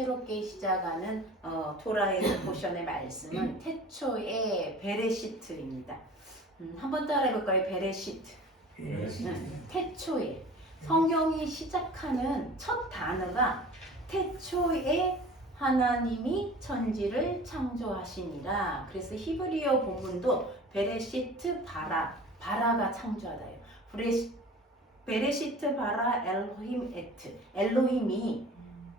새롭게 시작하는 토라의 포션의 말씀은 태초의 베레시트입니다. 한번 따라해볼까요? 베레시트. 태초에 성경이 시작하는 첫 단어가 태초에 하나님이 천지를 창조하시니라. 그래서 히브리어 본문도 베레시트 바라가 창조하다예요. 베레시트 바라 엘로힘 에트. 엘로힘이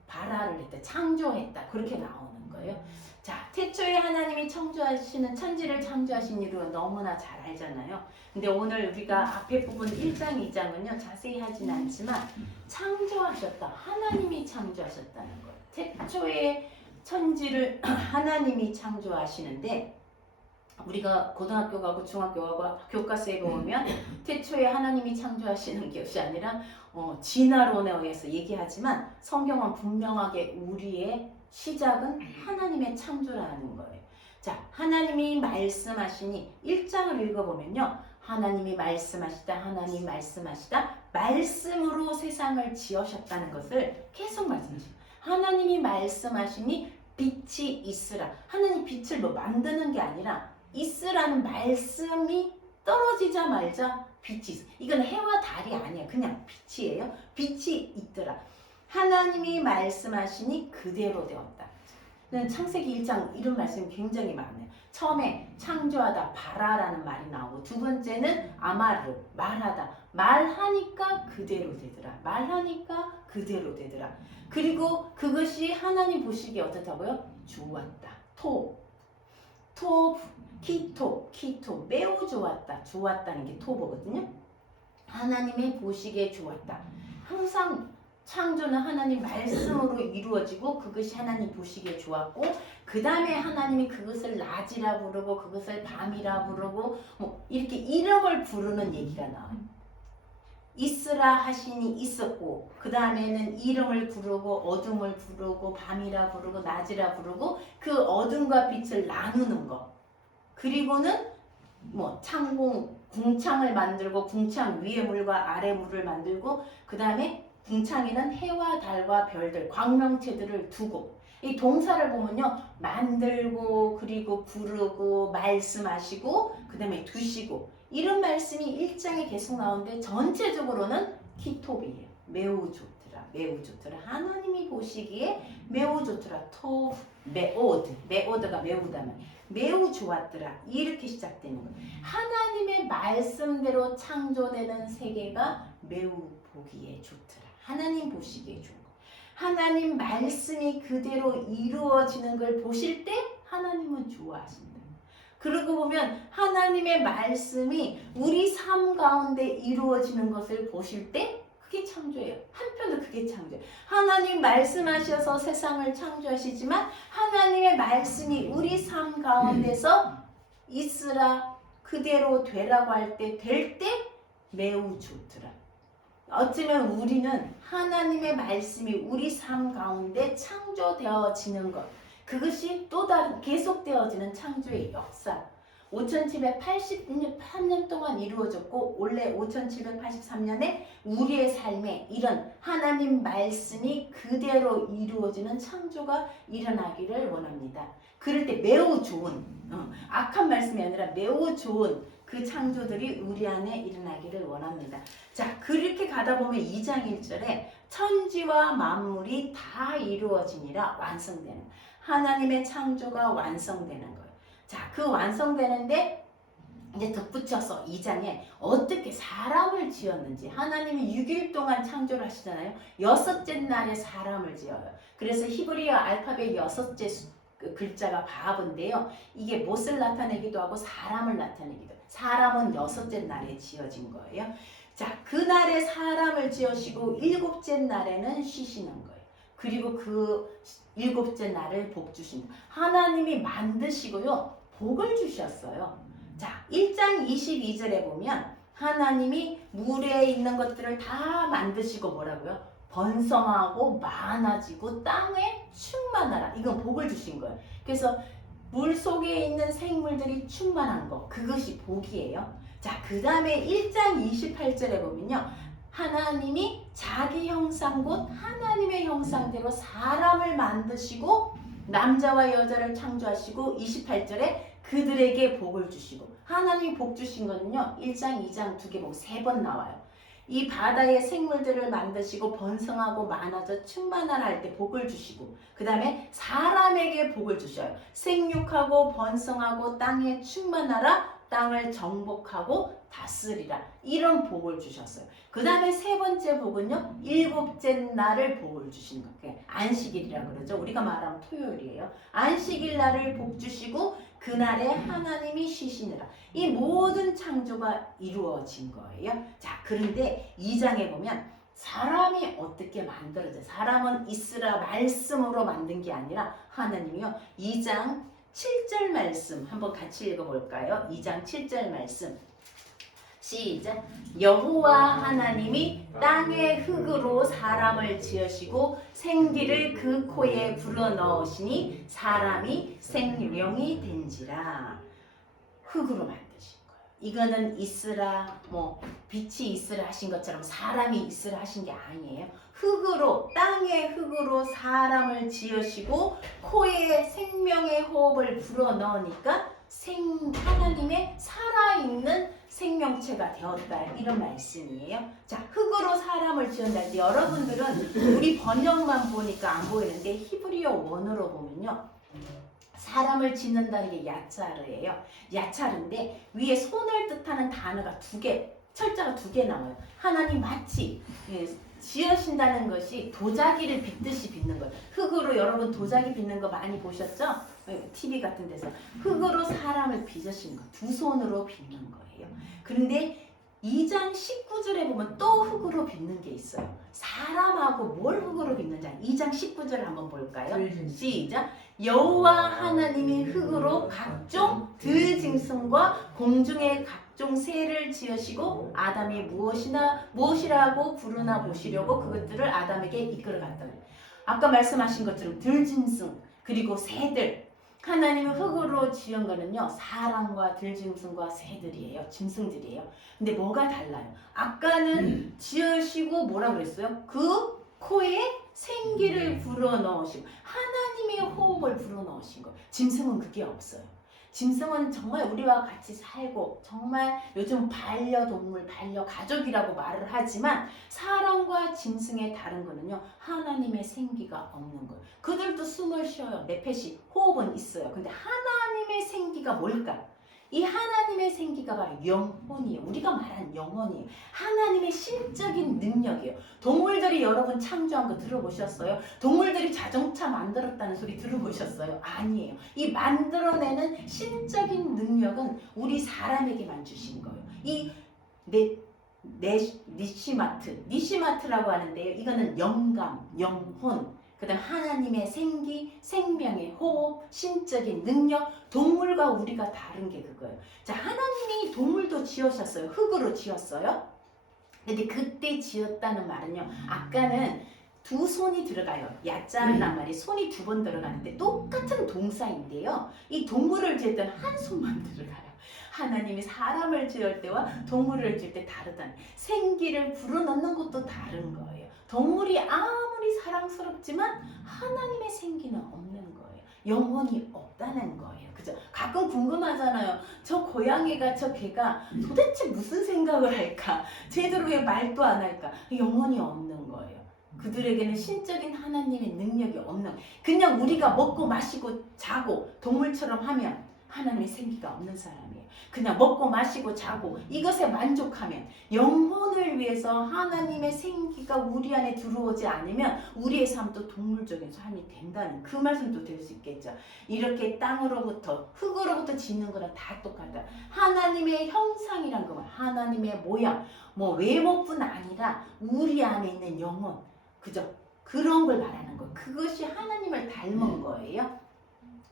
바라를 했다, 창조했다, 그렇게 나오는 거예요. 자, 태초에 하나님이 창조하시는 천지를 창조하신 이유를 너무나 잘 알잖아요. 근데 오늘 우리가 앞에 부분 1장, 2장은요 자세히 하진 않지만 창조하셨다, 하나님이 창조하셨다는 거예요. 태초에 천지를 하나님이 창조하시는데, 우리가 고등학교 가고 중학교 가고 교과서에 보면 태초에 하나님이 창조하시는 것이 아니라 진화론에 의해서 얘기하지만 성경은 분명하게 우리의 시작은 하나님의 창조라는 거예요. 자, 하나님이 말씀하시니 1장을 읽어보면요, 하나님이 말씀하시다, 하나님 말씀하시다, 말씀으로 세상을 지으셨다는 것을 계속 말씀하시죠. 하나님이 말씀하시니 빛이 있으라. 하나님 빛을 뭐 만드는 게 아니라 있으라는 말씀이 떨어지자마자 빛이 있어. 이건 해와 달이 아니야. 그냥 빛이에요. 빛이 있더라. 하나님이 말씀하시니 그대로 되었다. 창세기 1장 이런 말씀이 굉장히 많아요. 처음에 창조하다, 바라라는 말이 나오고, 두 번째는 아마르, 말하다. 말하니까 그대로 되더라. 말하니까 그대로 되더라. 그리고 그것이 하나님 보시기에 어떻다고요? 좋았다. 키토, 매우 좋았다. 좋았다는 게 토보거든요. 하나님의 보시기에 좋았다. 항상 창조는 하나님 말씀으로 이루어지고 그것이 하나님 보시기에 좋았고, 그 다음에 하나님이 그것을 낮이라 부르고 그것을 밤이라 부르고 뭐 이렇게 이름을 부르는 얘기가 나와요. 있으라 하시니 있었고, 그 다음에는 이름을 부르고 어둠을 부르고 밤이라 부르고 낮이라 부르고 그 어둠과 빛을 나누는 거. 그리고는 뭐 궁창을 만들고 궁창 위에 물과 아래 물을 만들고, 그 다음에 궁창에는 해와 달과 별들, 광명체들을 두고, 이 동사를 보면요, 만들고 그리고 부르고 말씀하시고 그 다음에 두시고, 이런 말씀이 1장에 계속 나오는데 전체적으로는 키톱이에요. 매우 좋더라, 매우 좋더라. 하나님이 보시기에 매우 좋더라. 메오드가 매우다면 매우 좋았더라, 이렇게 시작되는 거예요. 하나님의 말씀대로 창조되는 세계가 매우 보기에 좋더라. 하나님 보시기에 좋은 거. 하나님 말씀이 그대로 이루어지는 걸 보실 때 하나님은 좋아하신다. 그러고 보면 하나님의 말씀이 우리 삶 가운데 이루어지는 것을 보실 때 그게 창조예요. 한편으로 그게 창조예요. 하나님 말씀하셔서 세상을 창조하시지만 하나님의 말씀이 우리 삶 가운데서 있으라, 그대로 되라고 할 때, 될 때 매우 좋더라. 어쩌면 우리는 하나님의 말씀이 우리 삶 가운데 창조되어지는 것, 그것이 또 다른 계속되어지는 창조의 역사, 5783년 동안 이루어졌고 올해 5783년에 우리의 삶에 이런 하나님 말씀이 그대로 이루어지는 창조가 일어나기를 원합니다. 그럴 때 매우 좋은, 악한 말씀이 아니라 매우 좋은 그 창조들이 우리 안에 일어나기를 원합니다. 자, 그렇게 가다 보면 2장 1절에 천지와 만물이 다 이루어지니라, 완성되는, 하나님의 창조가 완성되는 거예요. 자, 그 완성되는데 이제 덧붙여서 2장에 어떻게 사람을 지었는지, 하나님이 6일 동안 창조를 하시잖아요. 6째 날에 사람을 지어요. 그래서 히브리어 알파벳 6째 글자가 바브인데요. 이게 못을 나타내기도 하고 사람을 나타내기도 해요. 사람은 6째 날에 지어진 거예요. 자, 그날에 사람을 지으시고 7째 날에는 쉬시는 거예요. 그리고 그 7째 날을 복 주신다. 하나님이 만드시고요, 복을 주셨어요. 자, 1장 22절에 보면 하나님이 물에 있는 것들을 다 만드시고 뭐라고요? 번성하고 많아지고 땅에 충만하라. 이건 복을 주신 거예요. 그래서 물 속에 있는 생물들이 충만한 거, 그것이 복이에요. 자, 그 다음에 1장 28절에 보면요, 하나님이 자기 형상 곧 하나님의 형상대로 사람을 만드시고 남자와 여자를 창조하시고 28절에 그들에게 복을 주시고 하나님이 복 주신 거는요 1장 2장 두 개 복 3번 나와요. 이 바다의 생물들을 만드시고 번성하고 많아져 충만하라 할 때 복을 주시고 그 다음에 사람에게 복을 주셔요. 생육하고 번성하고 땅에 충만하라 땅을 정복하고 다스리라 이런 복을 주셨어요. 그 다음에 세 번째 복은요 7째 날을 복을 주시는 거예요. 안식일이라 그러죠. 우리가 말하면 토요일이에요. 안식일 날을 복 주시고 그날에 하나님이 쉬시느라 이 모든 창조가 이루어진 거예요. 자, 그런데 2장에 보면 사람이 어떻게 만들어져요? 사람은 이스라 말씀으로 만든 게 아니라 하나님이요 2장 7절 말씀 한번 같이 읽어볼까요? 2장 7절 말씀 시작. 여호와 하나님이 땅의 흙으로 사람을 지으시고 생기를 그 코에 불어넣으시니 사람이 생명이 된지라. 흙으로 만드신 거예요. 이거는 있으라 빛이 있으라 하신 것처럼 사람이 있으라 하신 게 아니에요. 흙으로 땅의 흙으로 사람을 지으시고 코에 생명의 호흡을 불어넣으니까 하나님의 살아있는 생명체가 되었다 이런 말씀이에요. 자, 흙으로 사람을 지은다 할 때 여러분들은 우리 번역만 보니까 안 보이는데 히브리어 원어로 보면요 사람을 짓는다는 게 야차르예요. 야차르인데 위에 손을 뜻하는 단어가 철자가 두 개 나와요. 하나님 마치 지으신다는 것이 도자기를 빚듯이 빚는 거예요. 흙으로 여러분 도자기 빚는 거 많이 보셨죠? TV 같은 데서 흙으로 사람을 빚으신 거, 두 손으로 빚는 거예요. 그런데 2장 19절에 보면 또 흙으로 빚는 게 있어요. 사람하고 뭘 흙으로 빚는지 2장 19절을 한번 볼까요? 시작. 여호와 하나님이 흙으로 각종 들짐승과 공중의 각종 새를 지으시고 아담이 무엇이라고 부르나 보시려고 그것들을 아담에게 이끌어갔다. 아까 말씀하신 것처럼 들짐승 그리고 새들 하나님은 흙으로 지은 거는요 사람과 들짐승과 새들이에요. 짐승들이에요. 근데 뭐가 달라요? 아까는 지으시고 뭐라 그랬어요? 그 코에 생기를 불어넣으시고 하나님의 호흡을 불어넣으신 거. 짐승은 그게 없어요. 짐승은 정말 우리와 같이 살고 정말 요즘 반려동물, 반려가족이라고 말을 하지만 사람과 짐승의 다른 거는요 하나님의 생기가 없는 거예요. 그들도 숨을 쉬어요. 네페시 호흡은 있어요. 근데 하나님의 생기가 뭘까? 이 하나님의 생기가 바로 영혼이에요. 우리가 말하는 영혼이에요. 하나님의 신적인 능력이에요. 동물들이 여러분 창조한 거 들어보셨어요? 동물들이 자동차 만들었다는 소리 들어보셨어요? 아니에요. 이 만들어내는 신적인 능력은 우리 사람에게만 주신 거예요. 이 니시마트라고 하는데요. 이거는 영감, 영혼, 그 다음 하나님의 생기, 생명의 호흡, 신적인 능력, 동물과 우리가 다른 게 그거예요. 자, 하나님이 동물도 지으셨어요. 흙으로 지었어요. 근데 그때 지었다는 말은요. 아까는 두 손이 들어가요. 야자란 말이 손이 두 번 들어가는데 똑같은 동사인데요. 이 동물을 지을 때는 한 손만 들어가요. 하나님이 사람을 지을 때와 동물을 지을 때 다르다는 생기를 불어넣는 것도 다른 거예요. 동물이 아무리 사랑스럽지만 하나님의 생기는 없는 거예요. 영혼이 없다는 거예요. 그죠? 가끔 궁금하잖아요. 저 고양이가 저 개가 도대체 무슨 생각을 할까? 제대로 왜 말도 안 할까? 영혼이 없는 거예요. 그들에게는 신적인 하나님의 능력이 없는 그냥 우리가 먹고 마시고 자고 동물처럼 하면 하나님의 생기가 없는 사람이에요. 그냥 먹고 마시고 자고 이것에 만족하면 영혼을 위해서 하나님의 생기가 우리 안에 들어오지 않으면 우리의 삶도 동물적인 삶이 된다는 그 말씀도 될 수 있겠죠. 이렇게 땅으로부터 흙으로부터 짓는 거랑 다 똑같다. 하나님의 형상이란 거면 하나님의 모양 외모뿐 아니라 우리 안에 있는 영혼 그죠? 그런 걸 말하는 거예요. 그것이 하나님을 닮은 거예요.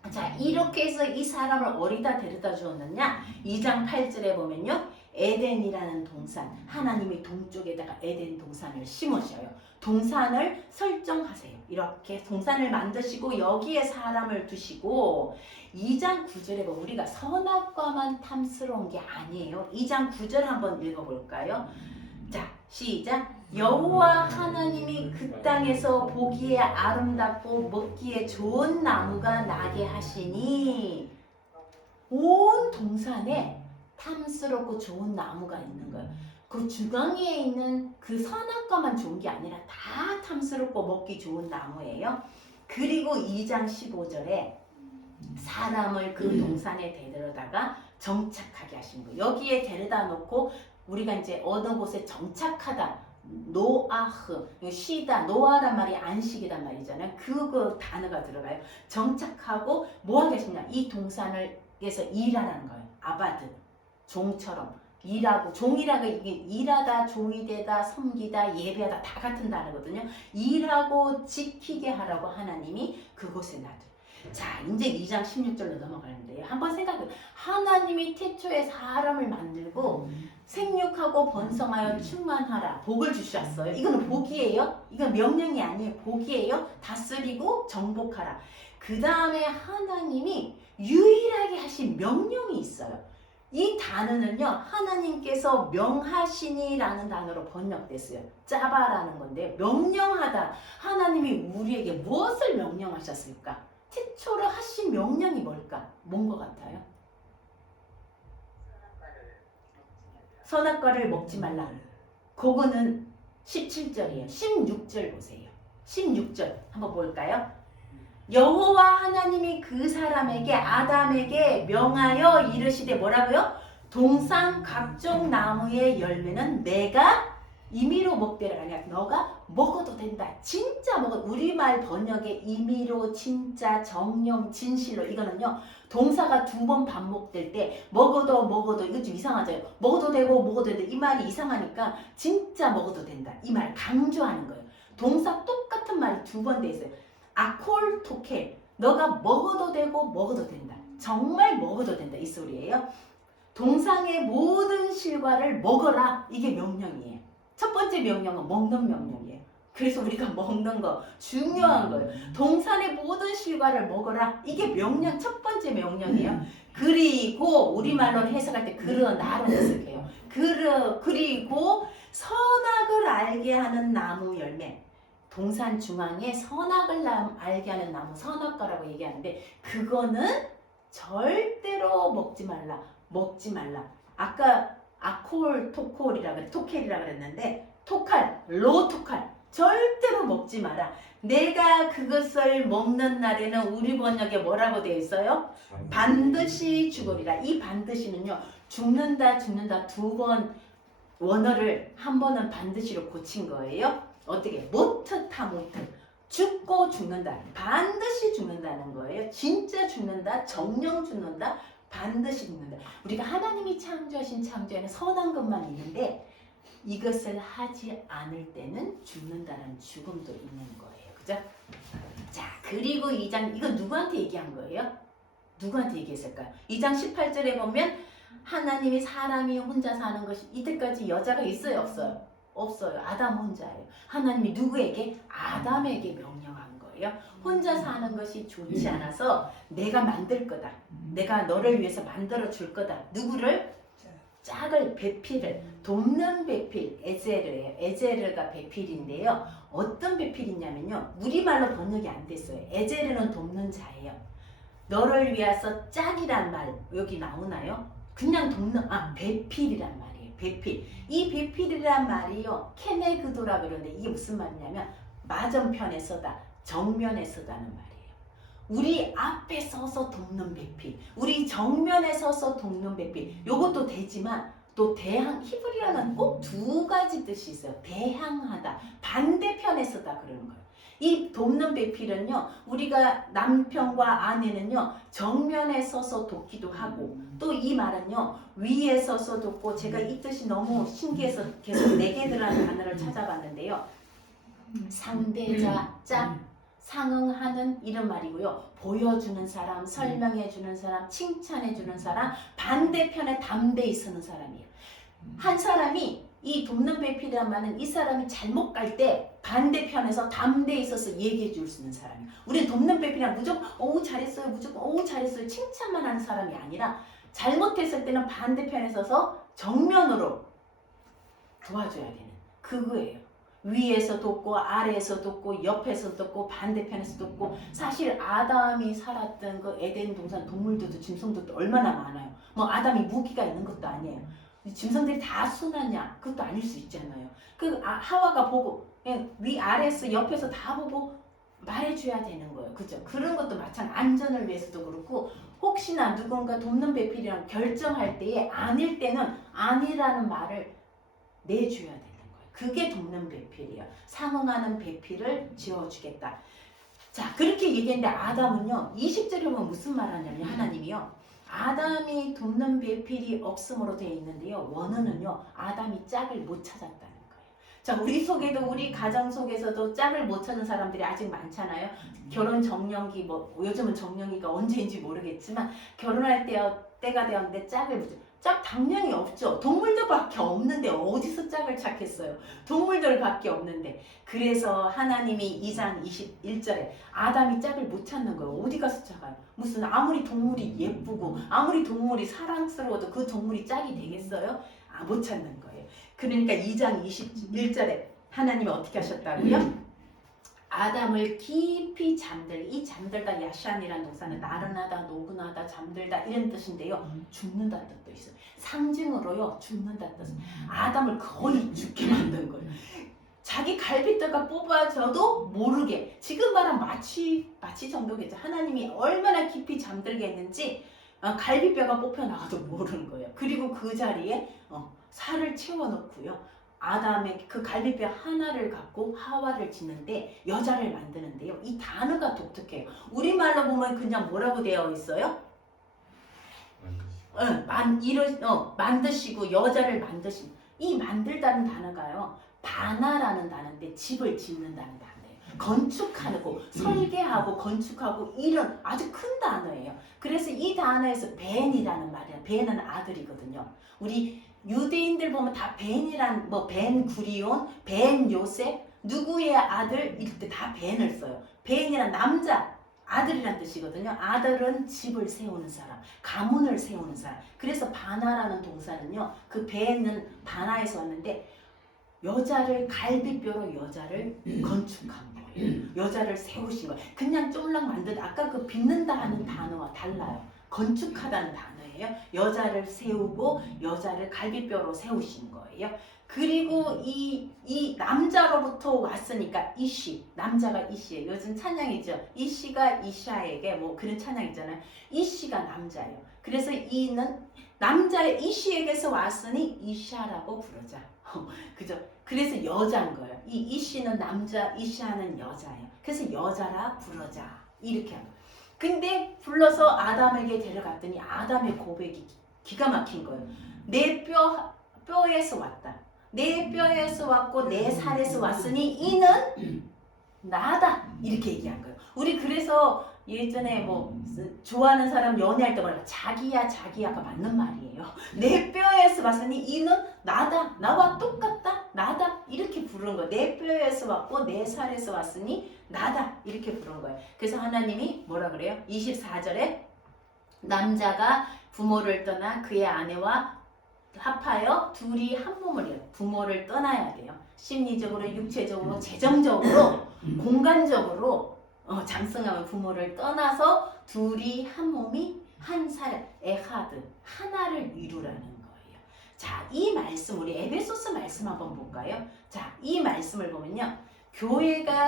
자, 이렇게 해서 이 사람을 어디다 데려다 주었느냐? 2장 8절에 보면요. 에덴이라는 동산, 하나님이 동쪽에다가 에덴 동산을 심으셔요. 동산을 설정하세요. 이렇게 동산을 만드시고 여기에 사람을 두시고 2장 9절에 보면 우리가 선악과만 탐스러운 게 아니에요. 2장 9절 한번 읽어볼까요? 자, 시작. 여호와 하나님이 그 땅에서 보기에 아름답고 먹기에 좋은 나무가 나게 하시니 온 동산에 탐스럽고 좋은 나무가 있는 거예요. 그 중앙에 있는 그 선악과만 좋은 게 아니라 다 탐스럽고 먹기 좋은 나무예요. 그리고 2장 15절에 사람을 그 동산에 데려다가 정착하게 하신 거예요. 여기에 데려다 놓고 우리가 이제 어느 곳에 정착하다, 노아흐, 쉬다, 노아란 말이 안식이란 말이잖아요. 그거 단어가 들어가요. 정착하고 뭐 하겠습니까? 이 동산을에서 일하라는 거예요. 아바드, 종처럼 일하고, 종이라고 이게 일하다, 종이 되다, 섬기다, 예배하다 다 같은 단어거든요. 일하고 지키게 하라고 하나님이 그곳에 놔둬요. 자, 이제 2장 16절로 넘어가는데요. 한번 생각해. 하나님이 태초에 사람을 만들고 생육하고 번성하여 충만하라. 복을 주셨어요. 이거는 복이에요. 이건 명령이 아니에요. 복이에요. 다스리고 정복하라. 그 다음에 하나님이 유일하게 하신 명령이 있어요. 이 단어는요, 하나님께서 명하시니라는 단어로 번역됐어요. 짜바라는 건데, 명령하다. 하나님이 우리에게 무엇을 명령하셨을까? 태초로 하신 명령이 뭘까? 뭔 것 같아요? 선악과를 먹지 말라. 그거는 17절이에요. 16절 보세요. 16절 한번 볼까요? 여호와 하나님이 그 사람에게, 아담에게 명하여 이르시되 뭐라고요? 동산 각종 나무의 열매는 내가 임의로 먹되라. 아니야, 너가 먹어도 된다. 진짜 먹어. 우리말 번역에 임의로, 진짜, 정령, 진실로, 이거는요 동사가 2번 반복될 때 먹어도 이거 좀 이상하죠. 먹어도 되고 먹어도 된다. 이 말이 이상하니까 진짜 먹어도 된다. 이 말 강조하는 거예요. 동사 똑같은 말이 2번 돼 있어요. 아콜 토켈, 너가 먹어도 되고 먹어도 된다. 정말 먹어도 된다. 이 소리예요. 동상의 모든 실과를 먹어라. 이게 명령이에요. 첫 번째 명령은 먹는 명령이에요. 그래서 우리가 먹는 거 중요한 거예요. 동산의 모든 실과를 먹어라. 이게 명령, 첫 번째 명령이에요. 그리고 우리말로는 해석할 때 그러나로 해석해요. 그리고 선악을 알게 하는 나무 열매. 동산 중앙에 선악을 알게 하는 나무, 선악과라고 얘기하는데 그거는 절대로 먹지 말라. 먹지 말라. 아까 아콜, 토켈이라 그랬는데 토칼, 로토칼 절대로 먹지 마라. 내가 그것을 먹는 날에는 우리 번역에 뭐라고 되어 있어요? 반드시 죽으리라. 이 반드시는요, 죽는다 2번 원어를 한 번은 반드시로 고친 거예요. 어떻게? 모트타모트. 죽고 죽는다. 반드시 죽는다는 거예요. 진짜 죽는다. 정령 죽는다. 반드시 죽는다. 우리가 하나님이 창조하신 창조에는 선한 것만 있는데 이것을 하지 않을 때는 죽는다는 죽음도 있는 거예요. 그죠? 자, 그리고 2장, 이건 누구한테 얘기한 거예요? 누구한테 얘기했을까요? 2장 18절에 보면 하나님이 사람이 혼자 사는 것이, 이때까지 여자가 있어요? 없어요? 없어요. 아담 혼자예요. 하나님이 누구에게? 아담에게 명령한 거예요. 혼자 사는 것이 좋지 않아서 내가 만들 거다. 내가 너를 위해서 만들어 줄 거다. 누구를? 짝을, 배필을, 돕는 배필, 에제르예요. 에제르가 배필인데요. 어떤 배필이냐면요, 우리말로 번역이 안 됐어요. 에제르는 돕는 자예요. 너를 위해서 짝이란 말 여기 나오나요? 그냥 돕는, 배필이란 말이에요. 배필. 이 배필이란 말이요, 케네그도라 그러는데 이게 무슨 말이냐면 맞은편에 서다, 정면에 서다는 말이에요. 우리 앞에 서서 돕는 배필, 우리 정면에 서서 돕는 배필. 요것도 되지만 또 대항, 히브리어는 꼭 2가지 뜻이 있어요. 대항하다, 반대편에 서다 그러는 거예요. 이 돕는 배필은요, 우리가 남편과 아내는요 정면에 서서 돕기도 하고, 또 이 말은요 위에 서서 돕고, 제가 이 뜻이 너무 신기해서 계속 4개들라는 단어를 찾아봤는데요, 상대자, 짝, 상응하는 이런 말이고요. 보여주는 사람, 설명해주는 사람, 칭찬해주는 사람, 반대편에 담대히 서는 사람이에요. 한 사람이, 이 돕는 배필이란 말은 이 사람이 잘못 갈 때 반대편에서 담대히 서서 얘기해 줄 수 있는 사람이에요. 우리는 돕는 배필이란 무조건 어우 잘했어요, 무조건 어우 잘했어요 칭찬만 하는 사람이 아니라, 잘못했을 때는 반대편에 서서 정면으로 도와줘야 되는 그거예요. 위에서 돋고 아래에서 돋고 옆에서 돋고 반대편에서 돋고 사실 아담이 살았던 그 에덴 동산 동물들도 짐승들도 얼마나 많아요. 뭐 아담이 무기가 있는 것도 아니에요. 짐승들이 다 순하냐? 그것도 아닐 수 있잖아요. 그 하와가 보고 위아래에서 옆에서 다 보고 말해줘야 되는 거예요. 그죠? 그런 것도 마찬가지. 안전을 위해서도 그렇고 혹시나 누군가 돕는 배필이랑 결정할 때에 아닐 때는 아니라는 말을 내줘야 되는 거예요. 그게 돕는 배필이에요. 상응하는 배필을 지어주겠다. 자, 그렇게 얘기했는데 아담은요. 20절에 보면 무슨 말 하냐면 하나님이요. 아담이 돕는 배필이 없음으로 되어 있는데요. 원어는요. 아담이 짝을 못 찾았다는 거예요. 자, 우리 속에도 우리 가정 속에서도 짝을 못 찾는 사람들이 아직 많잖아요. 결혼 정년기 뭐 요즘은 정년기가 언제인지 모르겠지만 결혼할 때가 되었는데 짝 당연히 없죠. 동물들밖에 없는데 어디서 짝을 찾겠어요. 동물들밖에 없는데 그래서 하나님이 2장 21절에 아담이 짝을 못 찾는 거예요. 어디 가서 찾아요? 무슨 아무리 동물이 예쁘고 아무리 동물이 사랑스러워도 그 동물이 짝이 되겠어요? 못 찾는 거예요. 그러니까 2장 21절에 하나님이 어떻게 하셨다고요? 아담을 깊이 이 잠들다 야샨이라는 동사는 나른하다, 노근하다, 잠들다 이런 뜻인데요. 죽는다는 뜻도 있어요. 상징으로요. 죽는다는 뜻. 아담을 거의 죽게 만든 거예요. 자기 갈빗대가 뽑아져도 모르게 지금 말한 마취 정도겠죠. 하나님이 얼마나 깊이 잠들게 했는지 갈비뼈가 뽑혀나가도 모르는 거예요. 그리고 그 자리에 살을 채워놓고요. 아담의 그 갈비뼈 하나를 갖고 하와를 짓는데 여자를 만드는데요. 이 단어가 독특해요. 우리말로 보면 그냥 뭐라고 되어 있어요? 만드시고 여자를 만드신 이 만들다는 단어가요. 바나라는 단어인데 집을 짓는다는 단어예요. 건축하고 설계하고 건축하고 이런 아주 큰 단어예요. 그래서 이 단어에서 벤이라는 말이에요. 벤은 아들이거든요. 우리 유대인들 보면 다 벤이란 벤 구리온, 벤 요셉 누구의 아들 이럴 때 다 벤을 써요. 벤이란 남자 아들이란 뜻이거든요. 아들은 집을 세우는 사람, 가문을 세우는 사람. 그래서 바나라는 동사는요. 그 벤은 바나에서 왔는데 여자를 갈비뼈로 여자를 건축한 거예요. 여자를 세우신 거예요. 그냥 쫄랑 만든 아까 그 빚는다 하는 단어와 달라요. 건축하다는 단어예요. 여자를 세우고 여자를 갈비뼈로 세우신 거예요. 그리고 이 남자로부터 왔으니까 이씨, 남자가 이씨예요. 요즘 찬양이죠. 이씨가 이샤에게 뭐 그런 찬양 있잖아요. 이씨가 남자예요. 그래서 이는 남자의 이씨에게서 왔으니 이샤라고 부르자. 그죠? 그래서 여자인 거예요. 이 이씨는 남자, 이샤는 여자예요. 그래서 여자라 부르자. 이렇게 한 거예요. 근데 불러서 아담에게 데려갔더니 아담의 고백이 기가 막힌 거예요. 내 뼈에서 왔다. 내 뼈에서 왔고 내 살에서 왔으니 이는 나다. 이렇게 얘기한 거예요. 우리 그래서 예전에 뭐 좋아하는 사람 연애할 때 말하면 자기야가 맞는 말이에요. 내 뼈에서 왔으니 이는 나다. 나와 똑같다. 나다. 이렇게 부르는 거예요. 내 뼈에서 왔고 내 살에서 왔으니 나다. 이렇게 부르는 거예요. 그래서 하나님이 뭐라 그래요? 24절에 남자가 부모를 떠나 그의 아내와 합하여 둘이 한 몸을 해요. 부모를 떠나야 돼요. 심리적으로, 육체적으로, 재정적으로, 공간적으로 장성하면 부모를 떠나서 둘이 한 몸이 한 살, 에하드, 하나를 이루라는 거예요. 자, 이 말씀 우리 에베소서 말씀 한번 볼까요? 자, 이 말씀을 보면요.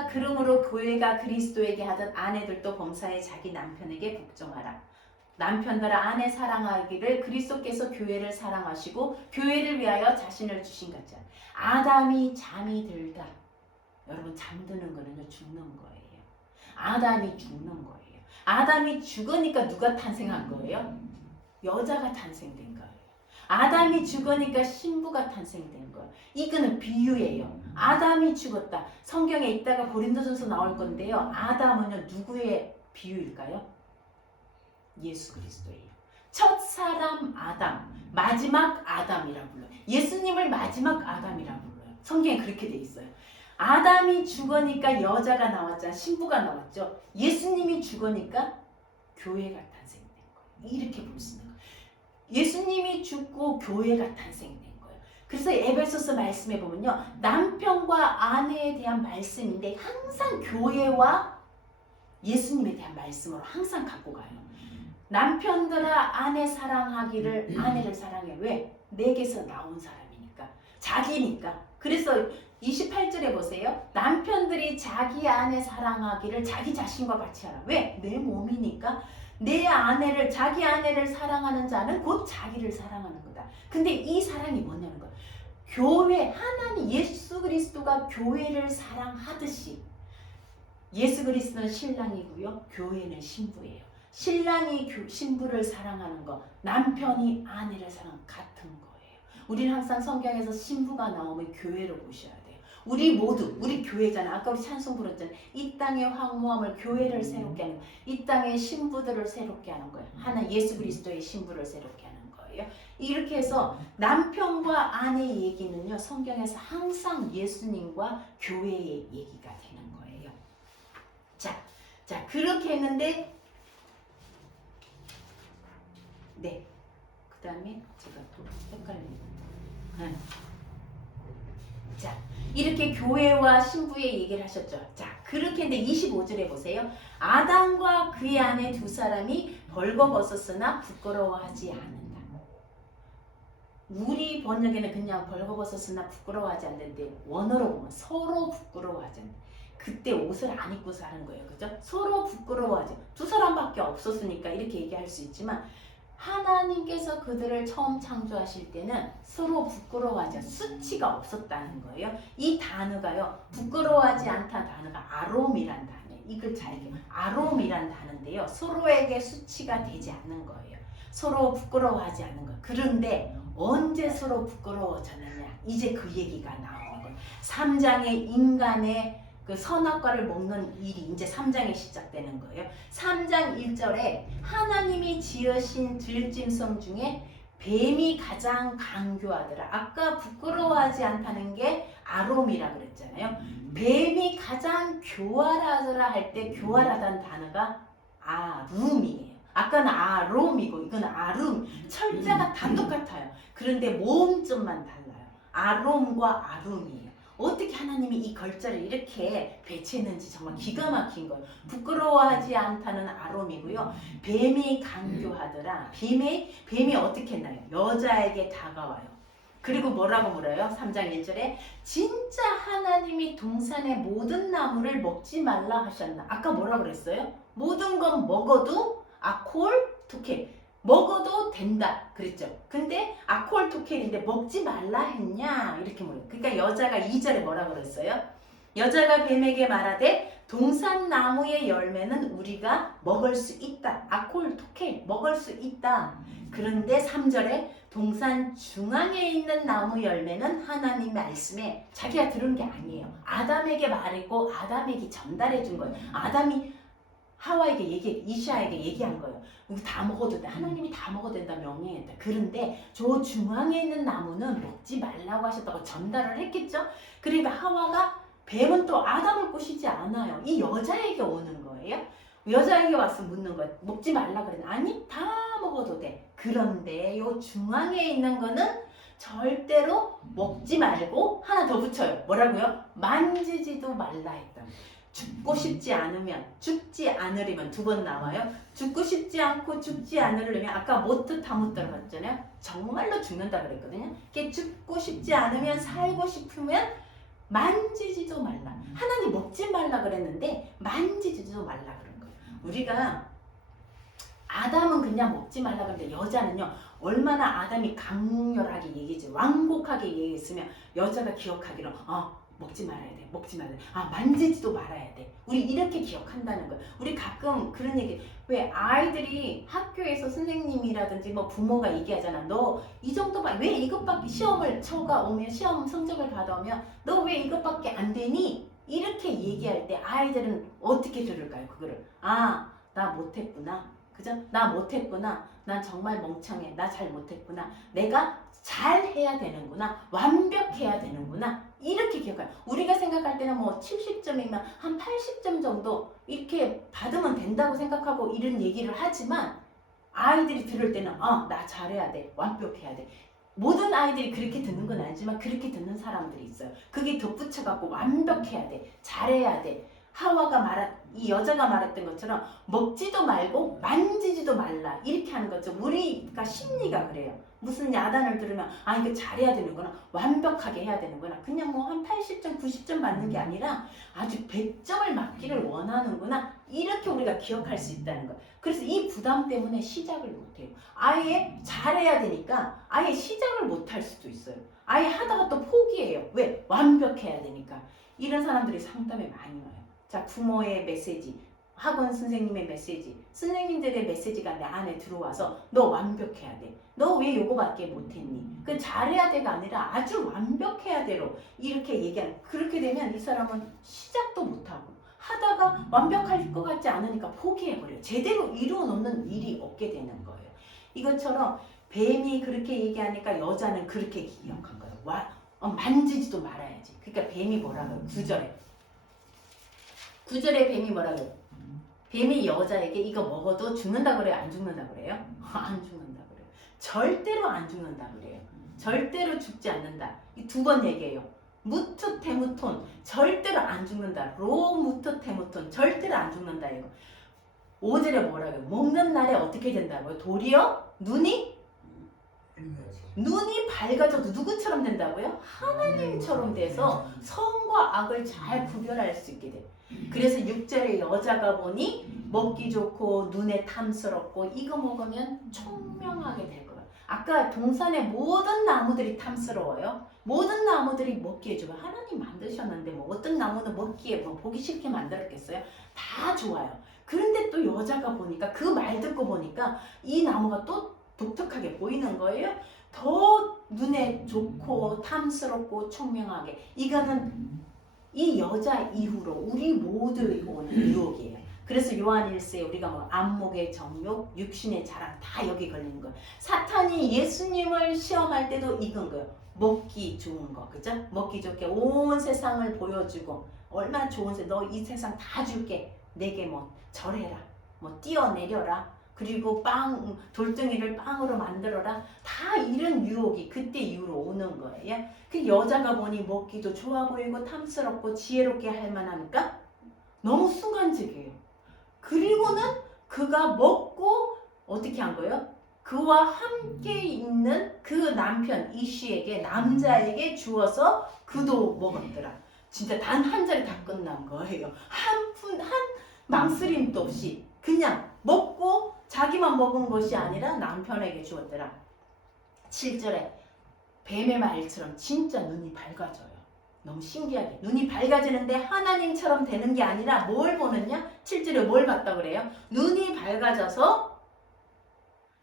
그러므로 교회가 그리스도에게 하던 아내들도 범사에 자기 남편에게 복종하라. 남편들아 아내 사랑하기를 그리스도께서 교회를 사랑하시고 교회를 위하여 자신을 주신 같이 아담이 잠이 들다. 여러분 잠드는 거는요 죽는 거예요. 아담이 죽는 거예요. 아담이 죽으니까 누가 탄생한 거예요? 여자가 탄생된 거예요. 아담이 죽으니까 신부가 탄생된 거예요. 이거는 비유예요. 아담이 죽었다. 성경에 있다가 고린도전서 나올 건데요. 아담은요 누구의 비유일까요? 예수 그리스도예요. 첫 사람 아담, 마지막 아담이라 불러요. 예수님을 마지막 아담이라 불러요. 성경에 그렇게 돼 있어요. 아담이 죽으니까 여자가 나왔잖아. 신부가 나왔죠. 예수님이 죽으니까 교회가 탄생된 거예요. 이렇게 볼 수 있는 거예요. 예수님이 죽고 교회가 탄생된 거예요. 그래서 에베소서 말씀에 보면요, 남편과 아내에 대한 말씀인데 항상 교회와 예수님에 대한 말씀으로 항상 갖고 가요. 남편들아 아내 사랑하기를, 아내를 사랑해. 왜? 내게서 나온 사람이니까, 자기니까. 그래서 28절에 보세요. 남편들이 자기 아내 사랑하기를 자기 자신과 같이 하라. 왜? 내 몸이니까. 내 아내를, 자기 아내를 사랑하는 자는 곧 자기를 사랑하는 거다. 근데 이 사랑이 뭐냐는 거야. 교회, 하나님 예수 그리스도가 교회를 사랑하듯이, 예수 그리스도는 신랑이고요, 교회는 신부예요. 신랑이 신부를 사랑하는 거, 남편이 아내를 사랑 같은 거예요. 우리는 항상 성경에서 신부가 나오면 교회로 보셔야 돼요. 우리 모두, 우리 교회잖아. 아까 우리 찬송 불렀잖아요. 이 땅의 황무함을 교회를 새롭게 하는, 이 땅의 신부들을 새롭게 하는 거예요. 하나 예수 그리스도의 신부를 새롭게 하는 거예요. 이렇게 해서 남편과 아내 얘기는요, 성경에서 항상 예수님과 교회의 얘기가 되는 거예요. 자, 그렇게 했는데, 네. 그 다음에 제가 또 헷갈립니다. 자, 이렇게 교회와 신부의 얘기를 하셨죠. 자, 그렇게 했는데 25절에 보세요. 아담과 그의 아내 두 사람이 벌거벗었으나 부끄러워하지 않는다. 우리 번역에는 그냥 벌거벗었으나 부끄러워하지 않는데, 원어로 보면 서로 부끄러워하지 않는다. 그때 옷을 안 입고 사는 거예요. 그죠? 서로 부끄러워하지. 두 사람밖에 없었으니까 이렇게 얘기할 수 있지만, 하나님께서 그들을 처음 창조하실 때는 서로 부끄러워하지 않, 수치가 없었다는 거예요. 이 단어가요, 부끄러워하지 않다 단어가 아롬이란 단어예요. 이걸 잘 읽어요. 아롬이란 단어인데요, 서로에게 수치가 되지 않는 거예요. 서로 부끄러워하지 않는 거예요. 그런데 언제 서로 부끄러워졌느냐, 이제 그 얘기가 나오는 거예요. 3장의 인간의 그 선악과를 먹는 일이 이제 3장에 시작되는 거예요. 3장 1절에 하나님이 지으신 들짐승 중에 뱀이 가장 강교하더라. 아까 부끄러워하지 않다는 게 아롬이라 그랬잖아요. 뱀이 가장 교활하더라 할 때 교활하다는 단어가 아룸이에요. 아까는 아롬이고 이건 아룸. 철자가 다 똑같아요. 그런데 모음점만 달라요. 아롬과 아룸이에요. 어떻게 하나님이 이 글자를 이렇게 배치했는지 정말 기가 막힌 거예요. 부끄러워하지 않다는 아롬이고요. 뱀이 강교하더라. 뱀이 어떻게 했나요? 여자에게 다가와요. 그리고 뭐라고 물어요? 3장 1절에 진짜 하나님이 동산의 모든 나무를 먹지 말라 하셨나? 아까 뭐라고 그랬어요? 모든 건 먹어도 아콜, 토케 먹어도 된다 그랬죠. 근데 아콜 토켈인데 먹지 말라 했냐 이렇게 물어요. 그러니까 여자가 2절에 뭐라고 그랬어요? 여자가 뱀에게 말하되 동산 나무의 열매는 우리가 먹을 수 있다. 아콜 토켈 먹을 수 있다. 그런데 3절에 동산 중앙에 있는 나무 열매는 하나님 말씀에 자기가 들은 게 아니에요. 아담에게 말했고 아담에게 전달해 준 거예요. 아담이 하와에게 이샤에게 얘기한 거예요. 우리 다 먹어도 돼. 하나님이 다 먹어도 된다 명령했다. 그런데 저 중앙에 있는 나무는 먹지 말라고 하셨다고 전달을 했겠죠. 그러니까 하와가 뱀은 또 아담을 꼬시지 않아요. 이 여자에게 오는 거예요. 여자에게 와서 묻는 거예요. 먹지 말라 그랬나? 아니 다 먹어도 돼. 그런데 요 중앙에 있는 거는 절대로 먹지 말고 하나 더 붙여요. 뭐라고요? 만지지도 말라 했다. 죽고 싶지 않으면, 죽지 않으려면 두 번 나와요. 죽고 싶지 않고 죽지 않으려면 아까 모트 타못 들어갔잖아요. 정말로 죽는다 그랬거든요. 이게 죽고 싶지 않으면, 살고 싶으면 만지지도 말라. 하나님 먹지 말라 그랬는데 만지지도 말라 그런 거예요. 우리가 아담은 그냥 먹지 말라 그랬는데 여자는요, 얼마나 아담이 강렬하게 얘기했지, 완곡하게 얘기했으면 여자가 기억하기로 먹지 말아야 돼. 먹지 말아야 돼. 만지지도 말아야 돼. 우리 이렇게 기억한다는 거예요. 우리 가끔 그런 얘기, 왜 아이들이 학교에서 선생님이라든지 뭐 부모가 얘기하잖아. 너 이 정도만, 왜 이것밖에 시험을 쳐가 오면, 시험 성적을 받아오면 너 왜 이것밖에 안 되니? 이렇게 얘기할 때 아이들은 어떻게 들을까요? 그거를. 나 못했구나. 그죠? 나 못했구나. 난 정말 멍청해. 나 잘 못했구나. 내가 잘 해야 되는구나. 완벽해야 되는구나. 이렇게 기억해요. 우리가 생각할 때는 뭐 70점이면 한 80점 정도 이렇게 받으면 된다고 생각하고 이런 얘기를 하지만 아이들이 들을 때는 나 잘해야 돼. 완벽해야 돼. 모든 아이들이 그렇게 듣는 건 아니지만 그렇게 듣는 사람들이 있어요. 그게 덧붙여갖고 완벽해야 돼. 잘해야 돼. 이 여자가 말했던 것처럼 먹지도 말고 만지지도 말라. 이렇게 하는 거죠. 우리가 심리가 그래요. 무슨 야단을 들으면 이거 잘해야 되는구나. 완벽하게 해야 되는구나. 그냥 뭐 한 80점, 90점 맞는 게 아니라 아주 100점을 맞기를 원하는구나. 이렇게 우리가 기억할 수 있다는 거예요. 그래서 이 부담 때문에 시작을 못해요. 아예 잘해야 되니까 아예 시작을 못할 수도 있어요. 아예 하다가 또 포기해요. 왜? 완벽해야 되니까. 이런 사람들이 상담에 많이 와요. 자, 부모의 메시지, 학원 선생님의 메시지, 선생님들의 메시지가 내 안에 들어와서 너 완벽해야 돼. 너 왜 요거밖에 못했니? 그 잘해야 돼가 아니라 아주 완벽해야 돼로 이렇게 얘기하는. 그렇게 되면 이 사람은 시작도 못하고 하다가 완벽할 것 같지 않으니까 포기해버려요. 제대로 이루어놓는 일이 없게 되는 거예요. 이것처럼 뱀이 그렇게 얘기하니까 여자는 그렇게 기억한 거예요. 만지지도 말아야지. 그러니까 뱀이 뭐라고요? 9절에 뱀이 뭐라고요? 뱀이 여자에게 이거 먹어도 죽는다 그래요? 안 죽는다 그래요? 안 죽는다 그래요. 절대로 안 죽는다 그래요. 절대로 죽지 않는다. 이 2번 얘기해요. 무트테무톤 절대로 안 죽는다. 로무트테무톤 절대로 안 죽는다. 이거 5절에 뭐라고요? 먹는 날에 어떻게 된다고요? 도리어 눈이 밝아져도 누구처럼 된다고요? 하나님처럼 돼서 선과 악을 잘 구별할 수 있게 돼. 그래서 6절에 여자가 보니 먹기 좋고 눈에 탐스럽고 이거 먹으면 총명하게 될 거야. 아까 동산의 모든 나무들이 탐스러워요. 모든 나무들이 먹기에 좋아. 하나님 만드셨는데 뭐 어떤 나무는 먹기에 뭐 보기 싫게 만들었겠어요? 다 좋아요. 그런데 또 여자가 보니까 그 말 듣고 보니까 이 나무가 또 독특하게 보이는 거예요. 더 눈에 좋고 탐스럽고 총명하게. 이거는 이 여자 이후로 우리 모두에 오는 유혹이에요. 그래서 요한 1세에 우리가 뭐 안목의 정욕, 육신의 자랑 다 여기 걸리는 거예요. 사탄이 예수님을 시험할 때도 이건 거예요. 먹기 좋은 거, 그죠? 먹기 좋게 온 세상을 보여주고 얼마나 좋은 너 이 세상 다 줄게. 내게 뭐 절해라, 뭐 뛰어내려라. 그리고 돌덩이를 빵으로 만들어라. 다 이런 유혹이 그때 이후로 오는 거예요. 그 여자가 보니 먹기도 좋아 보이고 탐스럽고 지혜롭게 할 만하니까 너무 순간적이에요. 그리고는 그가 먹고 어떻게 한 거예요? 그와 함께 있는 그 남편 이씨에게 남자에게 주어서 그도 먹었더라. 진짜 단 한 자리 다 끝난 거예요. 한 망설임도 없이 그냥 먹고 자기만 먹은 것이 아니라 남편에게 주었더라. 7절에 뱀의 말처럼 진짜 눈이 밝아져요. 너무 신기하게 눈이 밝아지는데 하나님처럼 되는 게 아니라 뭘 보느냐? 7절에 뭘 봤다 그래요? 눈이 밝아져서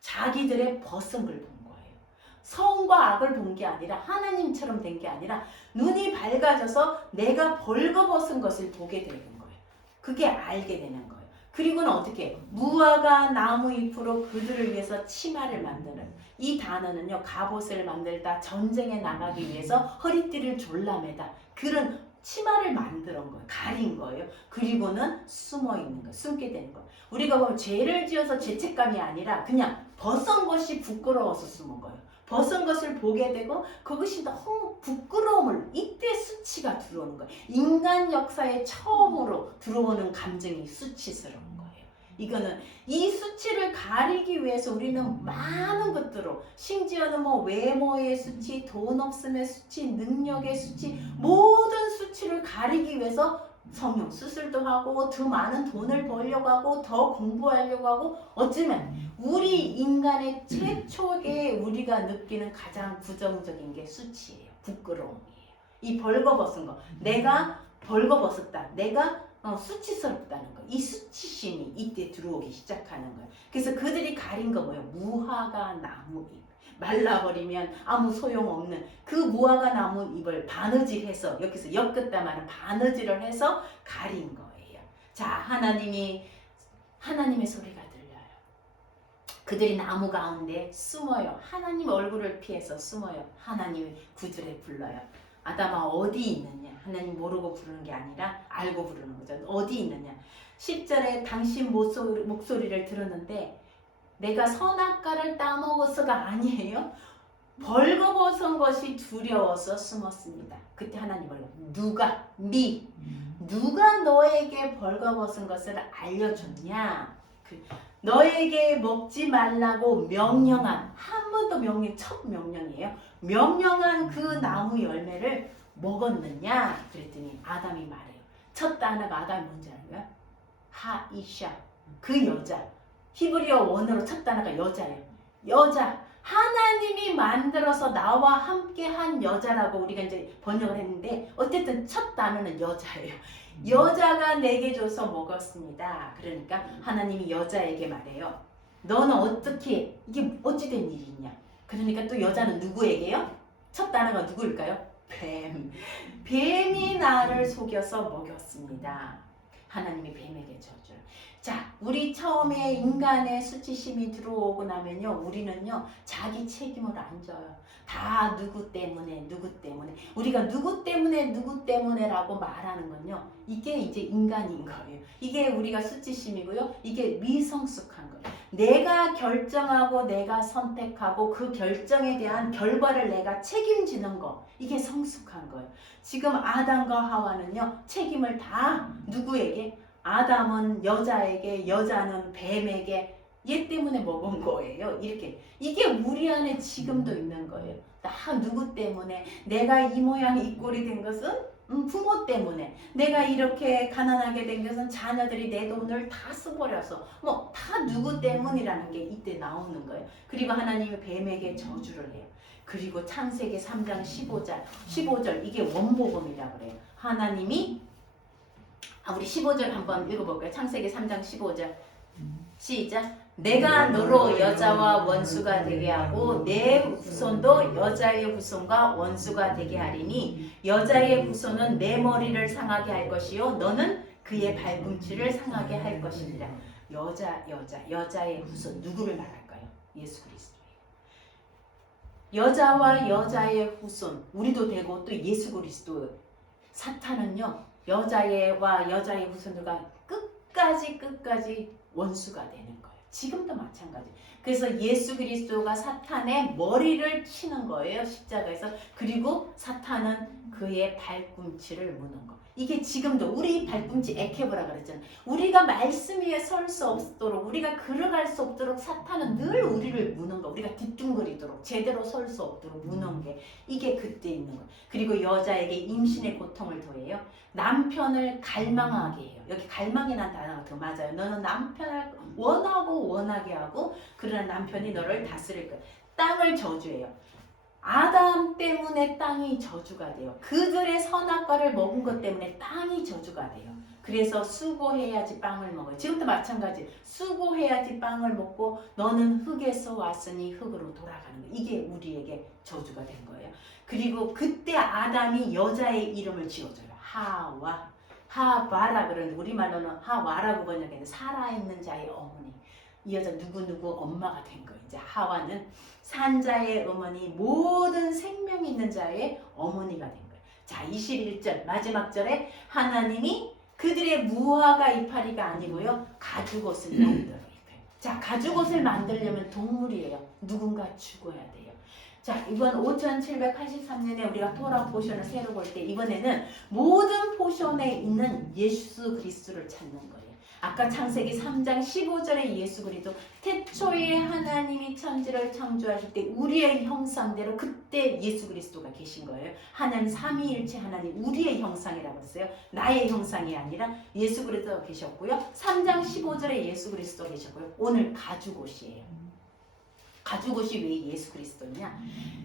자기들의 벗은 걸 본 거예요. 선과 악을 본 게 아니라 하나님처럼 된 게 아니라 눈이 밝아져서 내가 벌거벗은 것을 보게 되는 거예요. 그게 알게 되는 거예요. 그리고는 어떻게 해요? 무화과 나무 잎으로 그들을 위해서 치마를 만드는 이 단어는요. 갑옷을 만들다 전쟁에 나가기 위해서 허리띠를 졸라매다 그런 치마를 만드는 거예요. 가린 거예요. 그리고는 숨어 있는 거예요. 숨게 되는 거예요. 우리가 보면 죄를 지어서 죄책감이 아니라 그냥 벗은 것이 부끄러워서 숨은 거예요. 벗은 것을 보게 되고 그것이 너무 부끄러움을 이때 수치가 들어오는 거예요. 인간 역사에 처음으로 들어오는 감정이 수치스러운 거예요. 이거는 이 수치를 가리기 위해서 우리는 많은 것들로 심지어는 뭐 외모의 수치, 돈 없음의 수치, 능력의 수치 모든 수치를 가리기 위해서 성형 수술도 하고 더 많은 돈을 벌려고 하고 더 공부하려고 하고 어쩌면 우리 인간의 최초의 우리가 느끼는 가장 부정적인 게 수치예요. 부끄러움이에요. 이 벌거벗은 거. 내가 벌거벗었다. 내가 수치스럽다는 거. 이 수치심이 이때 들어오기 시작하는 거예요. 그래서 그들이 가린 거 뭐예요? 무화과 나무잎. 말라버리면 아무 소용없는 그 무화과 나무 잎을 바느질해서 여기서 엮었다 말은 바느질을 해서 가린 거예요. 자, 하나님의 소리가 들려요. 그들이 나무 가운데 숨어요. 하나님 얼굴을 피해서 숨어요. 하나님의 구절에 불러요. 아담아 어디 있느냐? 하나님 모르고 부르는 게 아니라 알고 부르는 거죠. 어디 있느냐? 10절에 당신 목소리를 들었는데 내가 선악과를 따먹었어가 아니에요. 벌거벗은 것이 두려워서 숨었습니다. 그때 하나님 뭐라고? 누가 너에게 벌거벗은 것을 알려줬냐? 너에게 먹지 말라고 명령한, 한 번 더 첫 명령이에요. 명령한 그 나무 열매를 먹었느냐? 그랬더니 아담이 말해요. 첫 단어가 아담이 뭔지 알고요? 하이샤, 그 여자. 히브리어 원어로 첫 단어가 여자예요. 여자. 하나님이 만들어서 나와 함께 한 여자라고 우리가 이제 번역을 했는데, 어쨌든 첫 단어는 여자예요. 여자가 내게 줘서 먹었습니다. 그러니까 하나님이 여자에게 말해요. 너는 어떻게, 이게 어찌된 일이냐? 그러니까 또 여자는 누구에게요? 첫 단어가 누구일까요? 뱀이 나를 속여서 먹였습니다. 하나님이 뱀에게 저주를. 자, 우리 처음에 인간의 수치심이 들어오고 나면요, 우리는요 자기 책임을 안 져요. 다 누구 때문에 우리가 누구 때문에라고 말하는 건요, 이게 이제 인간인 거예요. 이게 우리가 수치심이고요, 이게 미성숙한 거예요. 내가 결정하고 내가 선택하고 그 결정에 대한 결과를 내가 책임지는 거, 이게 성숙한 거예요. 지금 아담과 하와는요 책임을 다 누구에게? 아담은 여자에게, 여자는 뱀에게, 얘 때문에 먹은 거예요. 이렇게. 이게 우리 안에 지금도 있는 거예요. 나 누구 때문에, 내가 이 모양 이 꼴이 된 것은 부모 때문에, 내가 이렇게 가난하게 된 것은 자녀들이 내 돈을 다 쓰버려서, 뭐 다 누구 때문이라는 게 이때 나오는 거예요. 그리고 하나님이 뱀에게 저주를 해요. 그리고 창세기 3장 15절 이게 원복음이라고 그래요. 하나님이 우리 15절 한번 읽어볼까요? 창세기 3장 15절 시작. 내가 너로 여자와 원수가 되게 하고 내 후손도 여자의 후손과 원수가 되게 하리니 여자의 후손은 내 머리를 상하게 할 것이요 너는 그의 발꿈치를 상하게 할 것이니라. 여자의 후손 누구를 말할까요? 예수 그리스도예요. 여자와 여자의 후손, 우리도 되고 또 예수 그리스도. 사탄은요 여자와 여자의 후손들과 끝까지 원수가 되는 거예요. 지금도 마찬가지. 그래서 예수 그리스도가 사탄의 머리를 치는 거예요, 십자가에서. 그리고 사탄은 그의 발꿈치를 무는 거. 이게 지금도 우리 발꿈치 에케브라 그랬잖아요. 우리가 말씀 위에 설 수 없도록, 우리가 걸어갈 수 없도록 사탄은 늘 우리를 무는 거. 우리가 뒤뚱거리도록, 제대로 설 수 없도록 무는 게, 이게 그때 있는 거예요. 그리고 여자에게 임신의 고통을 더해요. 남편을 갈망하게 해요. 여기 갈망이라는 단어가 더 맞아요. 너는 남편을 원하게 하고, 그러나 남편이 너를 다스릴 거야. 땅을 저주해요. 아담 때문에 땅이 저주가 돼요. 그들의 선악과를 먹은 것 때문에 땅이 저주가 돼요. 그래서 수고해야지 빵을 먹어요. 지금도 마찬가지. 수고해야지 빵을 먹고 너는 흙에서 왔으니 흙으로 돌아가는 거예요. 이게 우리에게 저주가 된 거예요. 그리고 그때 아담이 여자의 이름을 지어줘요. 하와라 그러는데 우리말로는 하와라고 번역했는데 살아있는 자의 어머니. 이 여자 누구누구 엄마가 된 거예요. 이제 하와는 산자의 어머니, 모든 생명 있는 자의 어머니가 된 거예요. 자, 21절 마지막 절에 하나님이 그들의 무화과 이파리가 아니고요 가죽옷을 만들어요. 자, 가죽옷을 만들려면 동물이에요. 누군가 죽어야 돼요. 자, 이번 5783년에 우리가 토라 포션을 새로 볼 때 이번에는 모든 포션에 있는 예수 그리스도를 찾는 거예요. 아까 창세기 3장 15절에 예수 그리스도, 태초에 하나님이 천지를 창조하실 때 우리의 형상대로 그때 예수 그리스도가 계신 거예요. 하나님 삼위일체 하나님 우리의 형상이라고 했어요. 나의 형상이 아니라 예수 그리스도가 계셨고요. 3장 15절에 예수 그리스도 계셨고요. 오늘 가죽옷이에요. 가죽옷이 왜 예수 그리스도냐?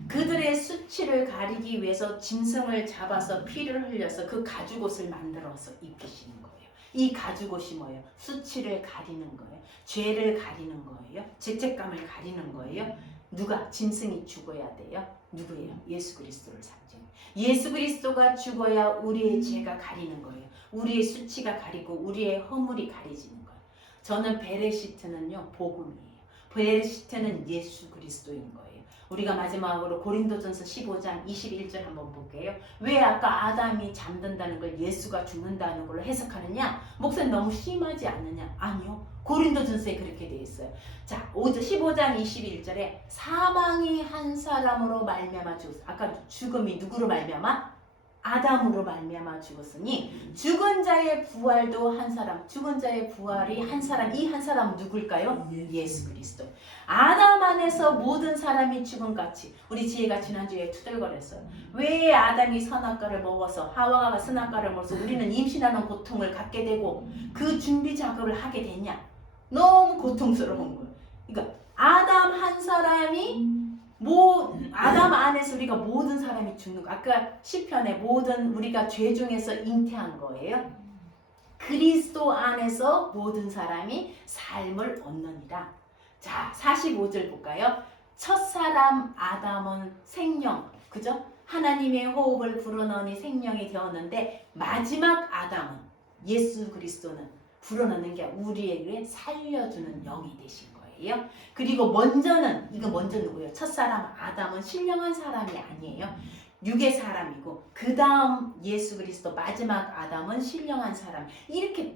그들의 수치를 가리기 위해서 짐승을 잡아서 피를 흘려서 그 가죽옷을 만들어서 입히시는 거예요. 이 가죽옷이 뭐예요? 수치를 가리는 거예요. 죄를 가리는 거예요. 죄책감을 가리는 거예요. 누가? 짐승이 죽어야 돼요. 누구예요? 예수 그리스도를 상징해요. 예수 그리스도가 죽어야 우리의 죄가 가리는 거예요. 우리의 수치가 가리고 우리의 허물이 가려지는 거예요. 저는 베레시트는요 복음이에요. 베레시트는 예수 그리스도인 거예요. 우리가 마지막으로 고린도전서 15장 21절 한번 볼게요. 왜 아까 아담이 잠든다는 걸 예수가 죽는다는 걸로 해석하느냐? 목사님 너무 심하지 않느냐? 아니요. 고린도전서에 그렇게 되어 있어요. 자, 15장 21절에 사망이 한 사람으로 말미암아 죽었어. 아까 죽음이 누구로 말미암아? 아담으로 말미암아 죽었으니 죽은 자의 부활도 한 사람, 죽은 자의 부활이 한 사람, 이 한 사람은 누굴까요? 예수 그리스도. 아담 안에서 모든 사람이 죽음같이, 우리 지혜가 지난주에 투덜거렸어요. 왜 아담이 선악과를 먹어서, 하와가 선악과를 먹어서 우리는 임신하는 고통을 갖게 되고 그 준비 작업을 하게 됐냐? 너무 고통스러운 거예요. 그러니까 아담 한 사람이 아담 안에서 우리가 모든 사람이 죽는 거. 아까 시편에 모든 우리가 죄 중에서 잉태한 거예요. 그리스도 안에서 모든 사람이 삶을 얻느니라. 자, 45절 볼까요? 첫사람 아담은 생명, 그죠? 하나님의 호흡을 불어넣으니 생명이 되었는데 마지막 아담은 예수 그리스도는 불어넣는 게 우리에게 살려주는 영이 되신 거예요. 그리고 먼저는, 이거 먼저 누구예요? 첫사람 아담은 신령한 사람이 아니에요. 육의 사람이고 그 다음 예수 그리스도 마지막 아담은 신령한 사람. 이렇게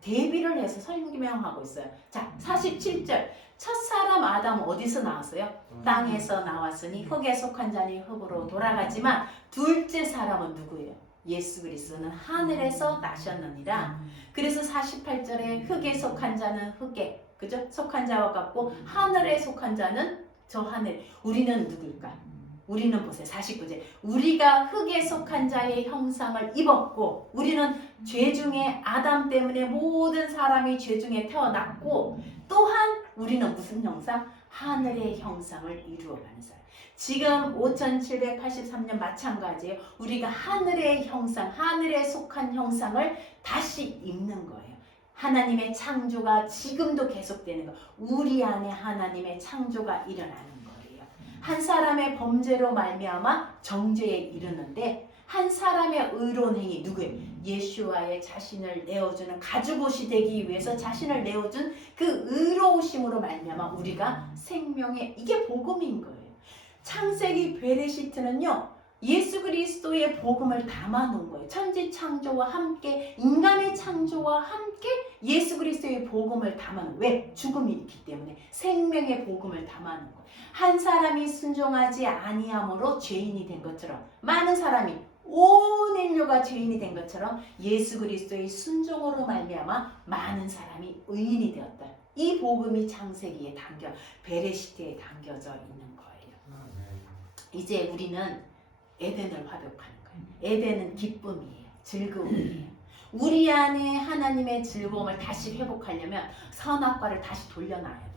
대비를 해서 설명하고 있어요. 자, 47절. 첫사람 아담은 어디서 나왔어요? 땅에서 나왔으니 흙에 속한 자니 흙으로 돌아가지만 둘째 사람은 누구예요? 예수 그리스도는 하늘에서 나셨느니라. 그래서 48절에 흙에 속한 자는 흙에, 그죠? 속한 자와 같고 하늘에 속한 자는 저 하늘. 우리는 누굴까? 우리는 보세요. 49절. 우리가 흙에 속한 자의 형상을 입었고, 우리는 죄 중에 아담 때문에 모든 사람이 죄 중에 태어났고, 또한 우리는 무슨 형상? 하늘의 형상을 이루어가는 사람. 지금 5783년 마찬가지예요. 우리가 하늘의 형상, 하늘에 속한 형상을 다시 입는 거예요. 하나님의 창조가 지금도 계속되는 거. 우리 안에 하나님의 창조가 일어나는 거예요. 한 사람의 범죄로 말미암아 정죄에 이르는데 한 사람의 의로운 행위 누구예요? 예수와의 자신을 내어주는 가죽옷이 되기 위해서 자신을 내어준 그 의로우심으로 말미암아 우리가 생명의, 이게 복음인 거예요. 창세기 베레시트는요, 예수 그리스도의 복음을 담아놓은 거예요. 천지 창조와 함께, 인간의 창조와 함께 예수 그리스도의 복음을 담아놓은 거예요. 왜? 죽음이 있기 때문에 생명의 복음을 담아놓은 거예요. 한 사람이 순종하지 아니함으로 죄인이 된 것처럼, 많은 사람이, 온 인류가 죄인이 된 것처럼 예수 그리스도의 순종으로 말미암아 많은 사람이 의인이 되었다. 이 복음이 창세기에 베레시트에 담겨져 있는 거예요. 이제 우리는 에덴을 화백하는 거예요. 에덴은 기쁨이에요. 즐거움이에요. 우리 안에 하나님의 즐거움을 다시 회복하려면 선악과를 다시 돌려놔야 돼요.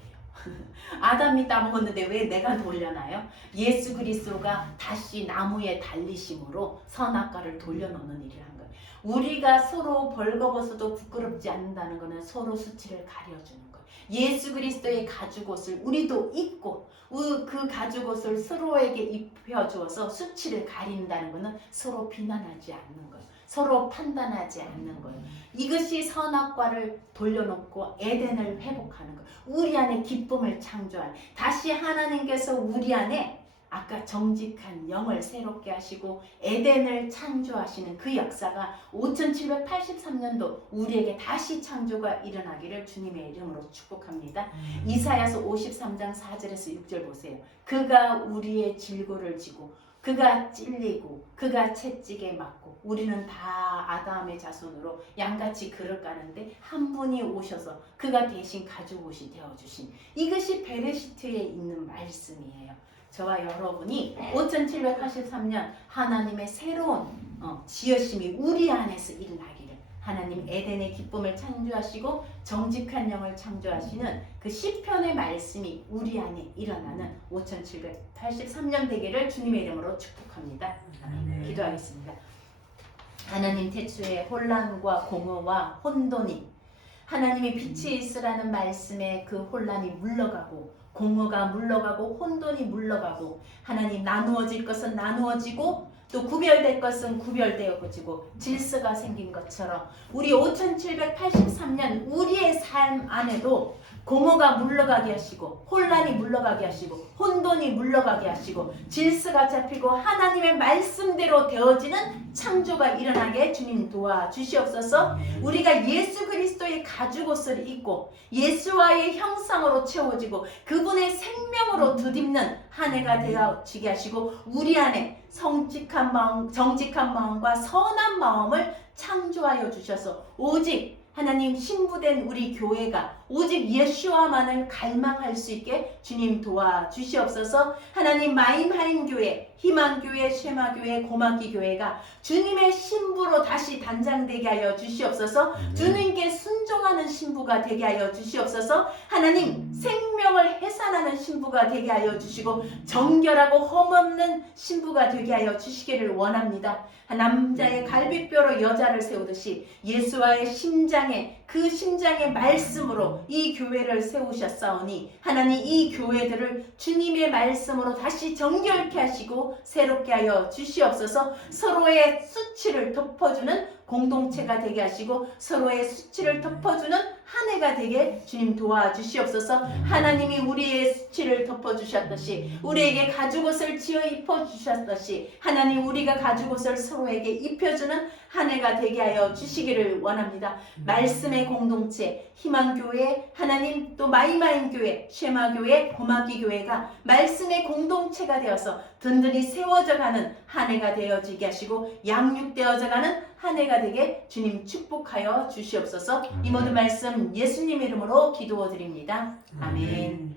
아담이 따먹었는데 왜 내가 돌려놔요? 예수 그리스도가 다시 나무에 달리심으로 선악과를 돌려놓는 일을 한 거예요. 우리가 서로 벌거벗어도 부끄럽지 않는다는 것은 서로 수치를 가려주는 거예요. 예수 그리스도의 가죽옷을 우리도 입고 그 가죽옷을 서로에게 입혀주어서 수치를 가린다는 것은 서로 비난하지 않는 거예요. 서로 판단하지 않는 거예요. 이것이 선악과를 돌려놓고 에덴을 회복하는 거예요. 우리 안에 기쁨을 창조하는, 다시 하나님께서 우리 안에 아까 정직한 영을 새롭게 하시고 에덴을 창조하시는 그 역사가 5783년도 우리에게 다시 창조가 일어나기를 주님의 이름으로 축복합니다. 이사야서 53장 4절에서 6절 보세요. 그가 우리의 질고를 지고 그가 찔리고 그가 채찍에 맞고 우리는 다 아담의 자손으로 양같이 그를 까는데 한 분이 오셔서 그가 대신 가죽옷이 되어주신, 이것이 베레시트에 있는 말씀이에요. 저와 여러분이 5783년 하나님의 새로운 지으심이 우리 안에서 일어나기를, 하나님 에덴의 기쁨을 창조하시고 정직한 영을 창조하시는 그 시편의 말씀이 우리 안에 일어나는 5783년 되기를 주님의 이름으로 축복합니다. 기도하겠습니다. 하나님, 태초에 혼란과 공허와 혼돈이, 하나님의 빛이 있으라는 말씀에 그 혼란이 물러가고 공허가 물러가고 혼돈이 물러가고, 하나님 나누어질 것은 나누어지고 또 구별될 것은 구별되어지고 질서가 생긴 것처럼 우리 5783년 우리의 삶 안에도 공허가 물러가게 하시고 혼란이 물러가게 하시고 혼돈이 물러가게 하시고 질서가 잡히고 하나님의 말씀대로 되어지는 창조가 일어나게 주님 도와주시옵소서. 우리가 예수 그리스도의 가죽옷을 입고 예수와의 형상으로 채워지고 그분의 생명으로 드딥는 한 해가 되어지게 하시고 우리 안에 정직한 마음과 선한 마음을 창조하여 주셔서 오직 하나님 신부된 우리 교회가 오직 예수와만을 갈망할 수 있게 주님 도와주시옵소서. 하나님 마임하임 교회, 희망교회, 쉐마교회, 고막기 교회가 주님의 신부로 다시 단장되게 하여 주시옵소서. 주님께 순종하는 신부가 되게 하여 주시옵소서. 하나님 생명을 해산하는 신부가 되게 하여 주시고 정결하고 험없는 신부가 되게 하여 주시기를 원합니다. 남자의 갈비뼈로 여자를 세우듯이 예수와의 심장에 그 심장의 말씀으로 이 교회를 세우셨사오니 하나님 이 교회들을 주님의 말씀으로 다시 정결케 하시고 새롭게 하여 주시옵소서. 서로의 수치를 덮어주는 공동체가 되게 하시고 서로의 수치를 덮어주는 한 해가 되게 주님 도와주시옵소서. 하나님이 우리의 수치를 덮어주셨듯이 우리에게 가죽옷을 지어 입혀주셨듯이 하나님 우리가 가죽옷을 서로에게 입혀주는 한 해가 되게 하여 주시기를 원합니다. 말씀의 공동체, 희망교회, 하나님 또 마이마임교회, 쉐마교회, 고마기교회가 말씀의 공동체가 되어서 든든히 세워져가는 한 해가 되어지게 하시고 양육되어져가는 한 해가 되게 주님 축복하여 주시옵소서. 이 모든 말씀 예수님 이름으로 기도드립니다. 아멘.